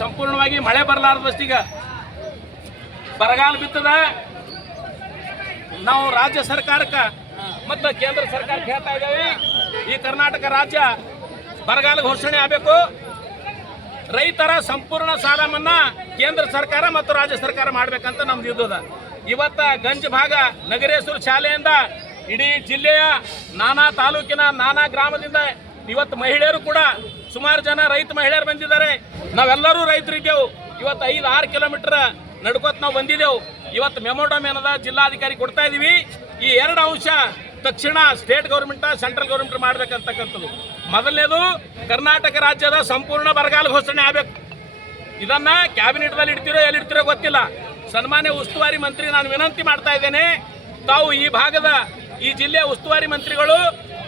ಸಂಪೂರ್ಣವಾಗಿ ಮಳೆ ಬರಲಾರದಷ್ಟೀಗ ಬರಗಾಲ ಬಿತ್ತದ. ನಾವು ರಾಜ್ಯ ಸರ್ಕಾರಕ್ಕೆ ಮತ್ತು ಕೇಂದ್ರ ಸರ್ಕಾರಕ್ಕೆ ಹೇಳ್ತಾ ಇದ್ದೇವೆ, ಈ ಕರ್ನಾಟಕ ರಾಜ್ಯ ಬರಗಾಲ ಘೋಷಣೆ ಆಗಬೇಕು. ರೈತರ ಸಂಪೂರ್ಣ ಸಾಲ ಮನ್ನಾ ಕೇಂದ್ರ ಸರ್ಕಾರ ಮತ್ತು ರಾಜ್ಯ ಸರ್ಕಾರ ಮಾಡಬೇಕಂತ ನಮ್ದು ಇದ್ದದ. ಇವತ್ತ ಗಂಜ್ ಭಾಗ ನಗರೇಶ್ವರ ಶಾಲೆಯಿಂದ ಇಡೀ ಜಿಲ್ಲೆಯ ನಾನಾ ತಾಲೂಕಿನ ನಾನಾ ಗ್ರಾಮದಿಂದ ಇವತ್ತು ಮಹಿಳೆಯರು ಕೂಡ ಸುಮಾರು ಜನ ರೈತ ಮಹಿಳೆಯರು ಬಂದಿದ್ದಾರೆ. ನಾವೆಲ್ಲರೂ ರೈತರಿದ್ದೆವು. ಇವತ್ತು 5-6 ಕಿಲೋಮೀಟರ್ ನಡ್ಕೋತ ನಾವು ಬಂದಿದ್ದೆವು. ಇವತ್ತು ಮೆಮೋಡಮ್ ಏನದ ಜಿಲ್ಲಾಧಿಕಾರಿ ಕೊಡ್ತಾ ಇದೀವಿ. ಈ 2 ಅಂಶ ತಕ್ಷಣ ಸ್ಟೇಟ್ ಗೌರ್ಮೆಂಟ್ ಸೆಂಟ್ರಲ್ ಗೌರ್ಮೆಂಟ್ ಮಾಡಬೇಕಂತಕ್ಕಂಥದ್ದು. ಮೊದಲನೇದು, ಕರ್ನಾಟಕ ರಾಜ್ಯದ ಸಂಪೂರ್ಣ ಬರಗಾಲ ಘೋಷಣೆ ಆಗಬೇಕು. ಇದನ್ನ ಕ್ಯಾಬಿನೆಟ್ದಲ್ಲಿ ಇಡ್ತಿರೋ ಎಲ್ಲಿ ಇಡ್ತಿರೋ ಗೊತ್ತಿಲ್ಲ. ಸನ್ಮಾನ್ಯ ಉಸ್ತುವಾರಿ ಮಂತ್ರಿ ನಾನು ವಿನಂತಿ ಮಾಡ್ತಾ ಇದ್ದೇನೆ, ತಾವು ಈ ಭಾಗದ ಈ ಜಿಲ್ಲೆಯ ಉಸ್ತುವಾರಿ ಮಂತ್ರಿಗಳು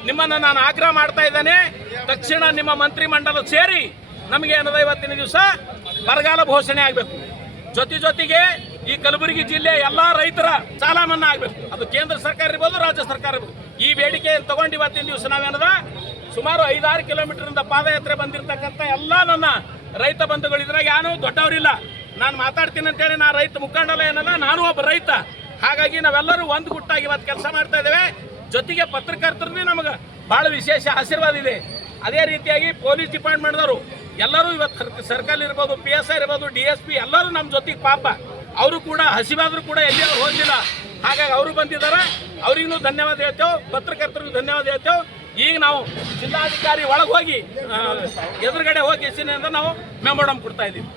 ನಿಮ್ಮನ್ನು ನಾನು ಆಗ್ರಹ ಮಾಡ್ತಾ ಇದ್ದೇನೆ, ತಕ್ಷಣ ನಿಮ್ಮ ಮಂತ್ರಿ ಮಂಡಲ ಸೇರಿ ನಮಗೆ ಏನದ ಇವತ್ತಿನ ದಿವಸ ಬರಗಾಲ ಘೋಷಣೆ ಆಗಬೇಕು. ಜೊತೆಗೆ ಈ ಕಲಬುರಗಿ ಜಿಲ್ಲೆ ಎಲ್ಲಾ ರೈತರ ಸಾಲ ಮನ್ನಾ ಆಗಬೇಕು. ಅದು ಕೇಂದ್ರ ಸರ್ಕಾರ ಇರ್ಬೋದು, ರಾಜ್ಯ ಸರ್ಕಾರ ಇರ್ಬೋದು. ಈ ಬೇಡಿಕೆ ತಗೊಂಡು ಇವತ್ತಿನ ದಿವಸ ನಾವೇನದ ಸುಮಾರು 5-6 ಕಿಲೋಮೀಟರ್ ಪಾದಯಾತ್ರೆ ಬಂದಿರತಕ್ಕಂಥ ಎಲ್ಲ ನನ್ನ ರೈತ ಬಂಧುಗಳು ಇದ್ರಾಗ ಯಾರು ದೊಡ್ಡವರಿಲ್ಲ. ನಾನು ಮಾತಾಡ್ತೀನಿ ಅಂತೇಳಿ ನಾ ರೈತ ಮುಖಂಡಲ್ಲ ಏನಲ್ಲ, ನಾನು ಒಬ್ಬ ರೈತ. ಹಾಗಾಗಿ ನಾವೆಲ್ಲರೂ ಒಂದು ಗುಟ್ಟಾಗಿ ಇವತ್ತು ಕೆಲಸ ಮಾಡ್ತಾ ಇದ್ದೇವೆ. ಜೊತೆಗೆ ಪತ್ರಕರ್ತರು ನಮಗೆ ಬಹಳ ವಿಶೇಷ ಆಶೀರ್ವಾದ ಇದೆ. ಅದೇ ರೀತಿಯಾಗಿ ಪೊಲೀಸ್ ಡಿಪಾರ್ಟ್ಮೆಂಟ್ದವರು ಎಲ್ಲರೂ ಇವತ್ತು ಸರ್ಕಲ್ ಇರ್ಬೋದು, PSI ಇರ್ಬೋದು, DSP ಎಲ್ಲರೂ ನಮ್ಮ ಜೊತೆಗೆ ಪಾಪ ಅವರು ಕೂಡ ಹಸಿವಾದರೂ ಕೂಡ ಎಲ್ಲಿ ಅವ್ರು ಹೋಗಿಲ್ಲ. ಹಾಗಾಗಿ ಅವರು ಬಂದಿದ್ದಾರೆ, ಅವ್ರಿಗೂ ಧನ್ಯವಾದ ಹೇಳ್ತೇವೆ, ಪತ್ರಕರ್ತರಿಗೂ ಧನ್ಯವಾದ ಹೇಳ್ತೇವೆ. ಈಗ ನಾವು ಜಿಲ್ಲಾಧಿಕಾರಿ ಒಳಗೆ ಹೋಗಿ ಎದುರುಗಡೆ ಹೋಗಿ ನಾವು ಮೆಮೋಡಮ್ ಕೊಡ್ತಾ ಇದ್ದೀವಿ.